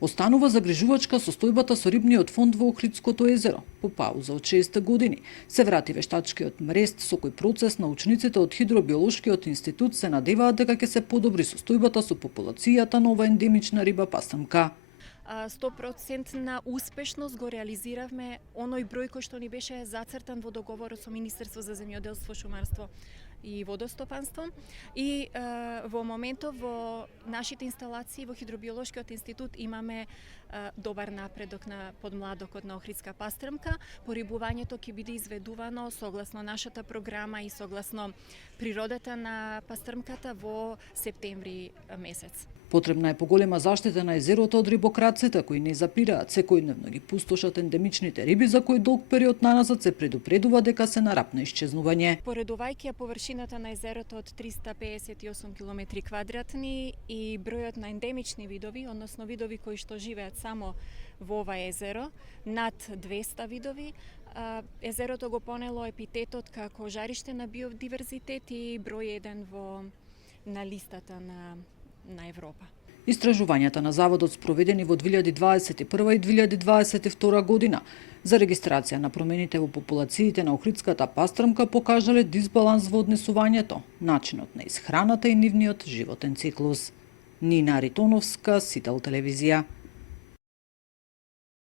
Останува загрижувачка состојбата со рибниот фонд во Охридското езеро. По пауза од 6 години се врати вештачкиот мрест, со кој процес научниците од Хидробиолошкиот институт се надеваат дека ќе се подобри состојбата со популацијата на ова ендемична риба пастрмка. 100% успешност го реализиравме оној број кој што ни беше зацртан во договорот со Министерство за земјоделство, шумарство и водостопанство. И во моментов во нашите инсталации во Хидробиолошкиот институт имаме добар напредок на подмладокот на охридска пастрмка. Порибувањето ќе биде изведувано согласно нашата програма и согласно природата на пастрмката во септември месец. Потребна е поголема заштита на езерото од рибокраците кои не запираат, секојдневно ги пустошат ендемичните риби за кој долг период наназад се предупредува дека се на рап на исчезнување. Поредувајќи ја површината на езерото од 358 км квадратни и бројот на ендемични видови, односно видови кои што живеат само во ова езеро, над 200 видови, езерото го понело епитетот како жариште на биодиверзитет и број 1 на листата на Европа. Истражувањата на заводот спроведени во 2021 и 2022 година за регистрација на промените во популациите на охридската пастрмка покажале дисбаланс во однесувањето, начинот на исхраната и нивниот животен циклус. Нина Ритоновска, Сител телевизија.